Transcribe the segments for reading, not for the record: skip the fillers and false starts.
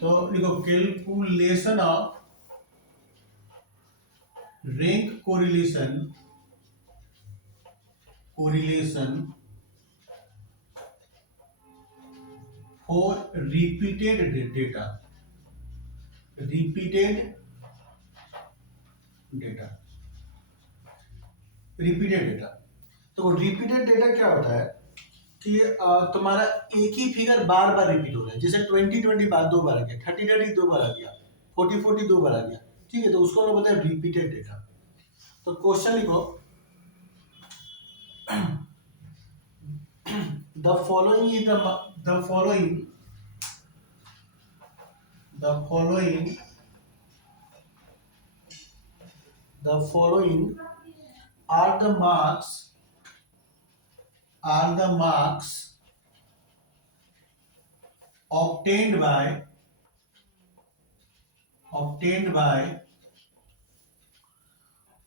तो देखो calculation of rank correlation for repeated data repeated data. तो रिपीटेड डेटा क्या होता है कि तुम्हारा एक ही फिगर बार बार रिपीट हो रहा है। जैसे 20 बार 2 बार आ गया, 30 2 बार आ गया, 40 2 बार आ गया। ठीक है, तो उसको हम लोग बोलते हैं रिपीटेड डेटा। तो क्वेश्चन लिखो, the following is the following the following the following are the marks obtained by obtained by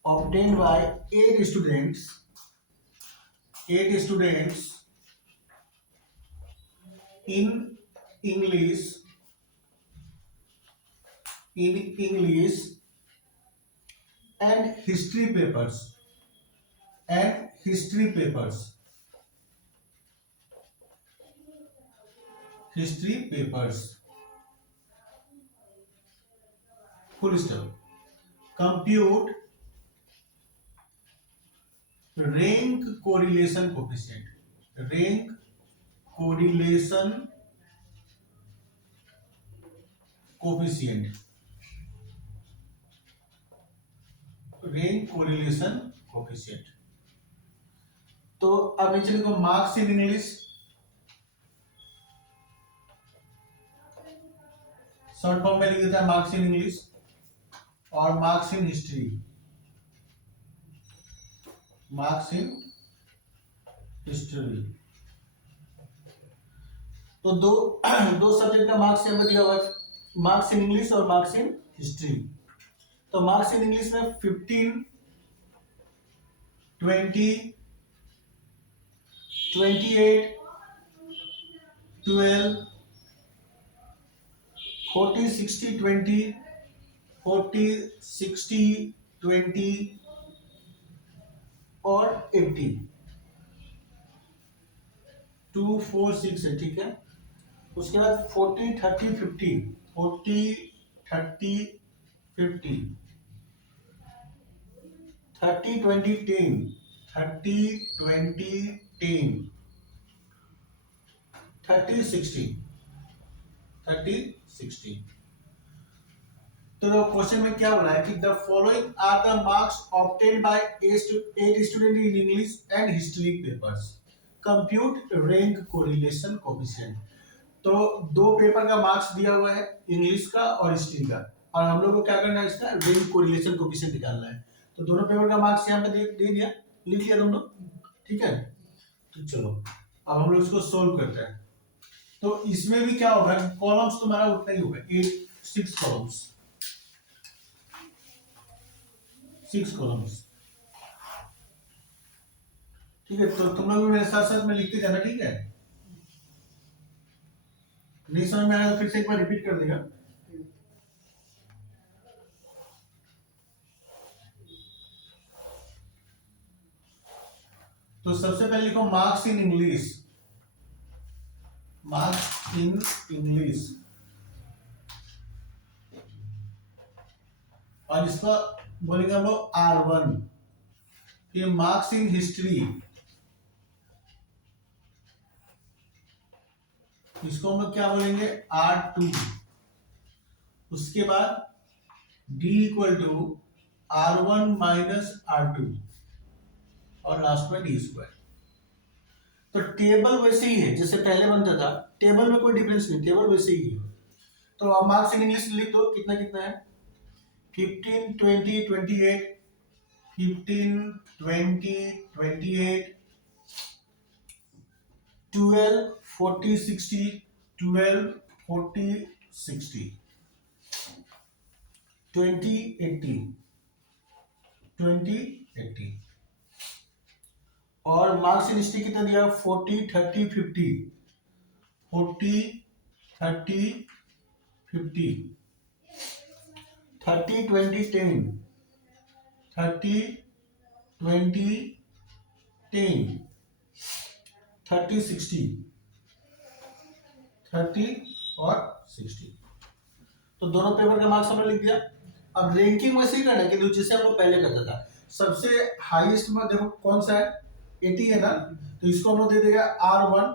obtained by 8 students in English and history papers history papers full stop. Compute rank correlation coefficient rank correlation coefficient तो अब नीचे लिखो marks in English, short form में लिख देता है marks in English, और marks in history तो दो दो सब्जेक्ट का मार्क्स यहाँ पे दिया हुआ है, मार्क्स इन इंग्लिश और मार्क्स इन हिस्ट्री। तो मार्क्स इन इंग्लिश में 15, 20, 28, 12, 40, 60, 20, 40, 60, 20 और 80, 2, 4, 6 है। ठीक है, उसके बाद 40, 30, 50, 40, 30, 50, 30, 20, 10, 30, 20, 10, 30, 60, 30, 60। तो क्वेश्चन में क्या बोला है कि the following are the marks obtained by 8 student in English and history papers, compute rank correlation coefficient. तो दो पेपर का मार्क्स दिया हुआ है, इंग्लिश का और हिस्ट्री का, और हम लोग को क्या करना है, इसका रैंक कोरिलेशन कोएफिशिएंट निकालना है। तो दोनों पेपर का मार्क्स यहाँ पे दे दिया, लिख लिया तुम लोग। ठीक है, तो चलो अब हम लोग इसको सोल्व करते हैं। तो इसमें भी क्या होगा, कॉलम्स तुम्हारा उतना ही होगा, 6 कॉलम्स, 6 कॉलम्स। ठीक है, तो तुम लोग भी मेरे साथ साथ में लिखते जाना। ठीक है, नहीं समझ में आया तो फिर से एक बार रिपीट कर देगा। तो सबसे पहले लिखो मार्क्स इन इंग्लिश, और इसका बोलेंगे हम लोग R1। फिर मार्क्स इन हिस्ट्री, इसको हम लोग क्या बोलेंगे, R2। उसके बाद D = R1 - R2, और लास्ट में D²। तो टेबल वैसे ही है जैसे पहले बनता था, टेबल में कोई डिफरेंस नहीं, टेबल वैसे ही है। तो अब मार्क्स इन इंग्लिश लिख दो, कितना कितना है, 15, 20, 28, 15, 20, 28, 12, 40, 60, 12, 40, 60, 20, 80, 20, 80। और मार्क्स इन हिस्ट्री कितना दिया, 40, 30, 50, 40, 30, 50, 30 20 10, 30 20 10, 30 60, 30 और 60। तो दोनों पेपर का मार्क्स हमने लिख दिया। अब रैंकिंग वैसे ही करना है कि जिससे हम लोग पहले करता था। सबसे हाईएस्ट में देखो कौन सा है, 80 है ना, तो इसको हम लोग दे देगा R1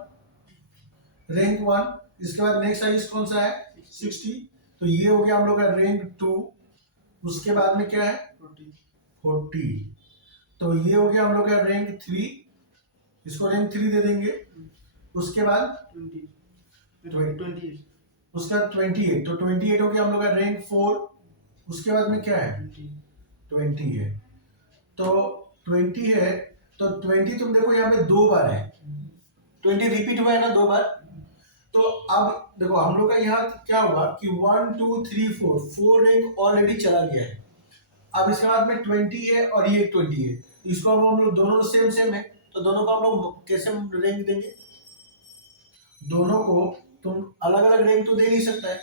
रैंक 1। इसके बाद नेक्स्ट हाईएस्ट कौन सा है, 60, तो ये हो गया हम लोग का रैंक 2। उसके बाद में क्या है, 40, तो ये हो गया हम लोग का रैंक 3, इसको रैंक 3 दे देंगे। उसके बाद 28, उसका 28, तो 28 हो गया हम लोग का रैंक 4। उसके बाद में क्या है, 20 है, तो 20 है, तो 20 तुम देखो यहाँ पे 2 बार है, 20 रिपीट हुआ है ना 2 बार। तो अब देखो हम लोग का यहाँ क्या हुआ कि 1 2 3 4 रैंक ऑलरेडी चला गया है। अब इसके बाद में 20 है और ये 20 है, इसको अब हम लोग दोनों सेम सेम है, तो दोनों को हम लोग कैसे रैंक देंगे, दोनों को तुम अलग अलग रैंक तो दे नहीं सकता है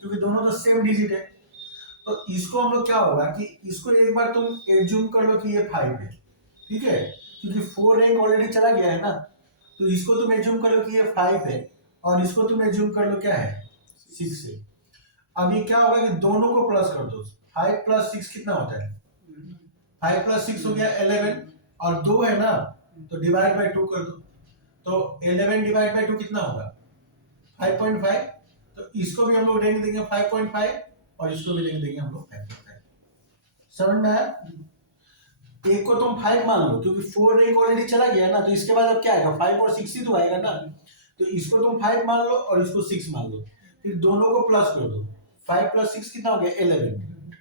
क्योंकि दोनों तो सेम डिजिट है। तो इसको हम लोग क्या होगा कि इसको एक बार तुम एज्यूम कर लो कि ये 5 है, ठीक है, क्योंकि 4 रैंक ऑलरेडी चला गया है ना, तो इसको तुम एज्यूम कर लो कि ये 5 है और इसको तुम एज्यूम कर लो क्या है, 6 है। अब ये क्या होगा कि दोनों को प्लस कर दो, 5 प्लस 6 कितना होता है, 5 प्लस 6 हो गया 11, और 2 है ना, तो डिवाइड बाय 2 कर दो, तो 11 डिवाइड बाय 2 कितना होगा, 5.5। तो इसको भी हम लोग रैंक देंगे 5.5 और इसको भी रैंक देंगे हम लोग 5.5। समझ में आया। एक को तुम 5 मान लो क्योंकि 4 रैंक ऑलरेडी चला गया है ना, तो इसके बाद अब क्या आएगा, 5 और 6 ही तो आएगा ना, तो इसको तुम 5 मान लो और इसको 6 मान लो, फिर दोनों को प्लस कर दो, 5 प्लस 6 कितना हो गया 11,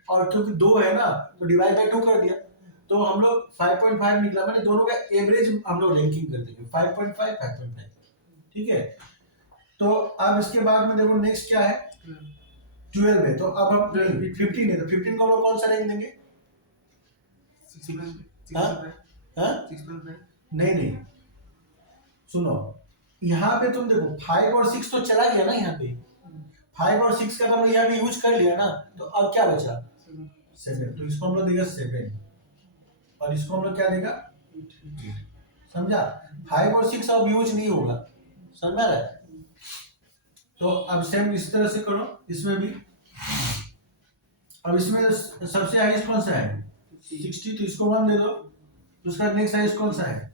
और क्योंकि 2 है ना तो डिवाइड बाय 2 कर दिया, तो हम लोग 5.5 निकला, मैंने दोनों का एवरेज हम लोग रैंकिंग कर देंगे 5.5 5.5, ठीक है। तो अब इसके बाद में देखो नेक्स्ट क्या है, 12 है, तो अब हम 15 है, तो 15 को हम लोग कौन सा रैंक देंगे, हाँ? हाँ? नहीं नहीं, सुनो, यहाँ पे तुम देखो 5 और 6 तो चला गया ना, यहाँ पे 5 और 6 का हम यहाँ पे यूज कर लिया ना, तो अब क्या बचा 7, तो इसको हम लोग देगा 7 और इसको हम लोग क्या देगा 8। समझा, 5 और 6 अब यूज नहीं होगा, समझ रहा है। तो अब सेम इस तरह से करो इसमें भी। अब इसमें सबसे हाईएस्ट कौन सा है 60, तो इसको 1 दे दो। उसका नेक्स्ट हाईएस्ट कौन सा है,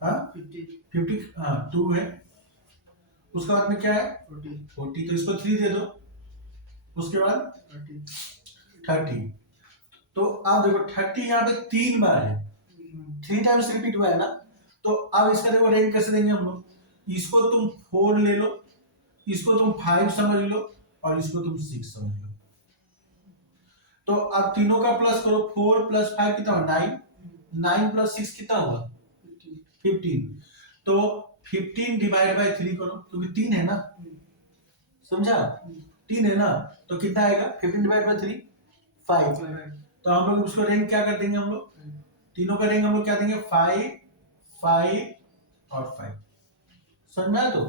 हाँ 50, हाँ 2 है। उसके बाद में क्या है 40, तो इसको 3 दे दो। उसके बाद 30, तो आप देखो 30 यहाँ पे 3 बार है, 3 टाइम्स रिपीट हुआ है ना, तो अब इसका देखो रैंक कैसे देंगे हम लोग, इसको तुम 4 ले लो, इसको तुम 5 समझ लो और इसको तुम 6 समझ लो। तो अब तीनों का प्लस करो, 4 प्लस 5 कितना हुआ 9, 9 प्लस 6 कितना हुआ 15, तो 15 डिवाइड बाय 3 करो क्योंकि 3 है ना, समझा, 3 है ना, तो कितना आएगा 15 डिवाइड बाय 3 5। तो हम लोग उसको रैंक क्या कर देंगे, हम लोग तीनों का रैंक हम लोग क्या देंगे 5 5 और 5। समझ में आया, तो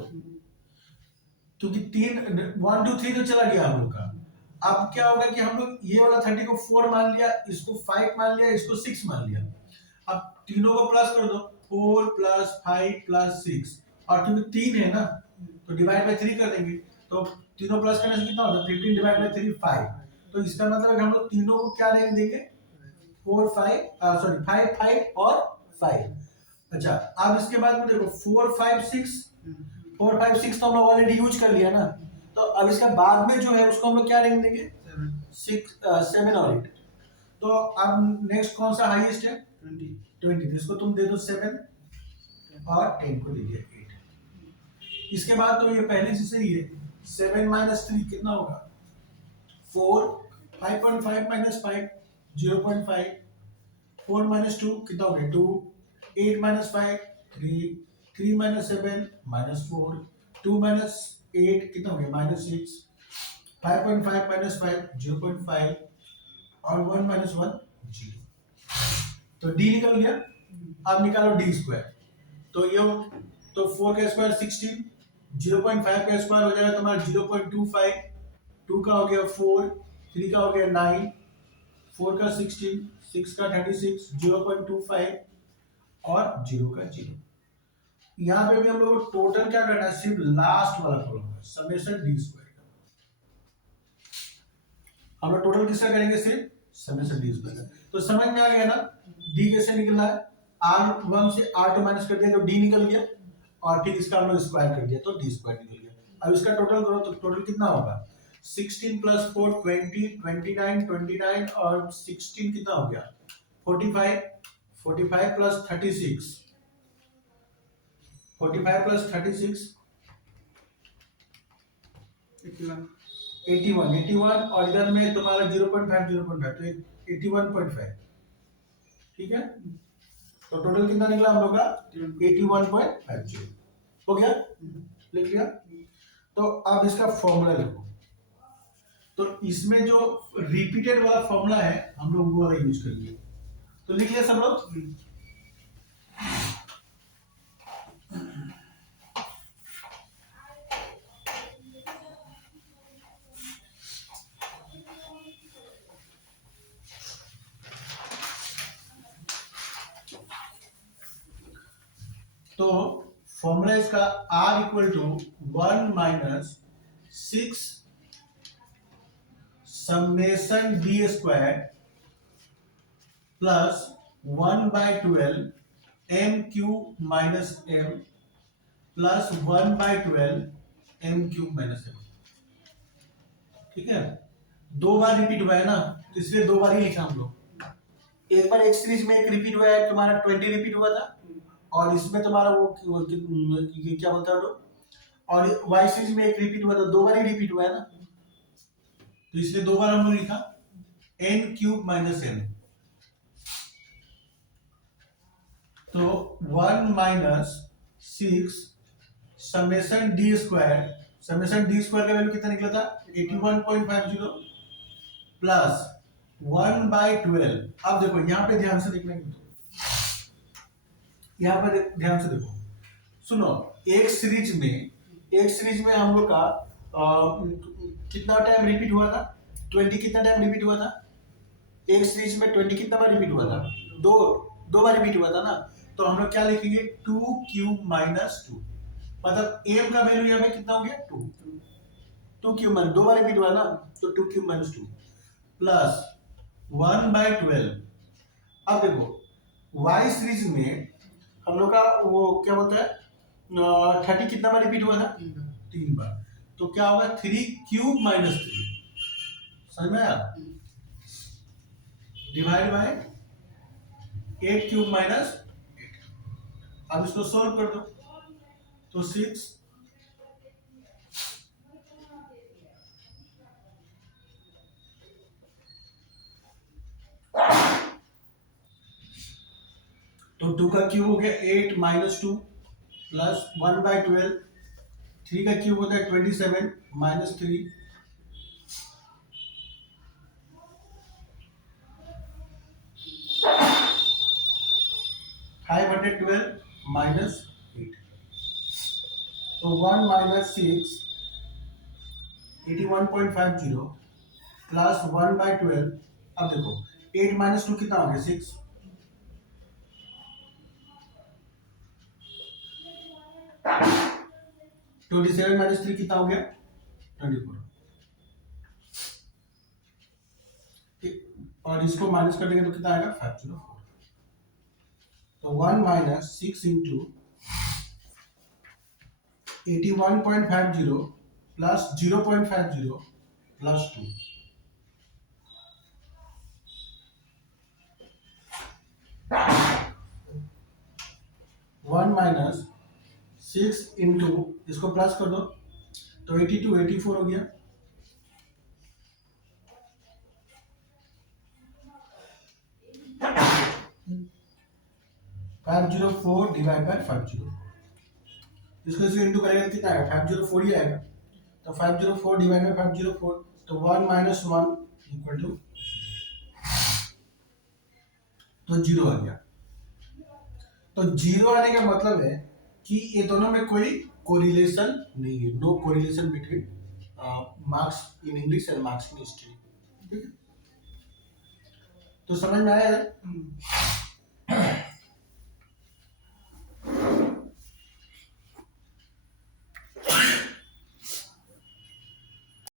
क्योंकि 1 2 3 तो चला गया हम लोग का। अब क्या होगा कि हम लोग ये वाला 30 को 4 मान लिया, इसको 5 मान लिया, इसको 6 मान लिया। अब तीनों को प्लस कर दो, 4 प्लस 5 प्लस 6, और क्योंकि 3 है ना तो डिवाइड बाय 3 कर देंगे, तो तीनों प्लस करने से कितना होता है 15 डिवाइड बाय 3 5। तो इसका मतलब है कि हम लोग तीनों को क्या रैंक देंगे 4 5 सॉरी 5 5 और 5। अच्छा, अब इसके बाद में देखो 4 5 6, 4 5 6 तो हम लोग ऑलरेडी यूज कर लिया ना, तो अब इसका बाद में जो है उसको हम लोग क्या रैंक देंगे 6 7 और 8। तो अब नेक्स्ट कौन सा हाईएस्ट है 20, तो इसको तुम दे दो 7 और 10 को दे दिया 8। इसके बाद तो ये पहले से सही है, 7 माइनस 3 कितना होगा 4, 5.5 माइनस 5 0.5, 4 माइनस 2 कितना हो गया 2, 8 माइनस 5 3, 3 माइनस 7 माइनस 4, 2 माइनस 8 कितना हो गया माइनस 6, 5.5 माइनस 5 0.5 और 1 माइनस 1 0। तो डी निकल गया। अब निकालो डी स्क्वायर, तो ये तो 4 का स्क्वायर 16, 0.5 का स्क्वायर हो जाएगा तुम्हारा 0.25, 2 का हो गया 4, 3 का हो गया 9, 4 का 16, 6 का 36, 0.25 और 0 का 0। यहाँ पे भी हम लोग को टोटल क्या करना है, सिर्फ लास्ट वाला कॉलम है समेशन डी स्क्वायर का। हम लोग टोटल किसका करेंगे, सिर्फ समेशन डी स्क्वायर का। तो समझ में आ गया ना डी कैसे निकलना है, R1 से R2 माइनस कर दिया तो डी निकल गया, और फिर इसका हम लोग स्क्वायर कर दिया तो डी स्क्वायर निकल गया। अब इसका टोटल करो तो टोटल कितना होगा, 16 प्लस 4 20, 29 29 और 16 कितना हो गया 45, 45 प्लस 36, 45 प्लस 36 81 81, 81 और इधर में तुम्हारा 0.5 0.5 तो 81.5, ठीक है। तो टोटल कितना निकला हम लोग का 81.50 हो गया, लिख लिया। तो अब इसका फॉर्मूला लिखो। तो इसमें जो रिपीटेड वाला फॉर्मूला है हम लोग वो वाला यूज करेंगे। तो लिख लिया सब लोग। तो फॉर्मूला इसका R equal to 1 minus 6 summation D square plus 1/12 M cube minus M plus 1/12 M cube minus M. ठीक है, दो बार रिपीट हुआ है ना, तो इसलिए दो बार ही लिखा हम लोग। एक बार एक सीरीज में एक रिपीट हुआ है, तुम्हारा 20 रिपीट हुआ था, और इसमें तुम्हारा ये क्या बोलता है वो, और वाई सीरीज में एक रिपीट हुआ था, दो बार ही रिपीट हुआ है ना, तो इसलिए दो बार हम लोग लिखा एन क्यूब माइनस एन। तो 1 minus 6 summation D square, summation D square का वैल्यू कितना निकला था 81.50 प्लस 1/12। अब देखो यहाँ पे ध्यान से देखना, यहाँ पर ध्यान से देखो, सुनो, एक सीरीज में हम लोग का कितना टाइम रिपीट हुआ था, 20 कितना टाइम रिपीट हुआ था, एक सीरीज में 20 कितना बार रिपीट हुआ था, दो बार रिपीट हुआ था ना। तो हम लोग क्या लिखेंगे 2 क्यूब माइनस 2, मतलब एम का वैल्यू यहाँ पे कितना हो गया 2 क्यूब माइनस, दो बार रिपीट हुआ ना, तो 2 क्यूब माइनस 2 प्लस 1/12। अब देखो वाई सीरीज में हम लोग का वो क्या बोलता है 30 कितना बार रिपीट हुआ था, 3 बार, तो क्या होगा 3 क्यूब माइनस 3, समझ में आया, डिवाइड बाय 8 क्यूब माइनस 8। अब इसको सॉल्व कर दो, तो 6 तो 2 का क्यूब हो गया 8 माइनस 2 प्लस 1/12, 3 का क्यूब होता है 27 माइनस 3 512 माइनस 8। तो 1 माइनस 6 81.50 प्लस 1/12। अब देखो 8 माइनस 2 कितना हो गया 6, 27 माइनस 3 कितना हो गया 24। और इसको माइनस कर देंगे तो कितना आएगा 504। तो 1 minus 6 into 81.50 plus 0.50 plus 2, one minus 6 into इसको प्लस कर दो तो 82 84 हो गया, फाइव 504 डिवाइड बाय 50, इसको इसको इंटू करेंगे तो कितना आएगा 504 ही आएगा। तो 504 डिवाइड बाय 504, तो 1 माइनस 1 इक्वल टू, तो 0 आ गया। तो 0 आने का मतलब है कि ये दोनों में कोई कोरिलेशन नहीं है, no correlation between marks in English and marks in history. ठीक है, तो समझ में आया है?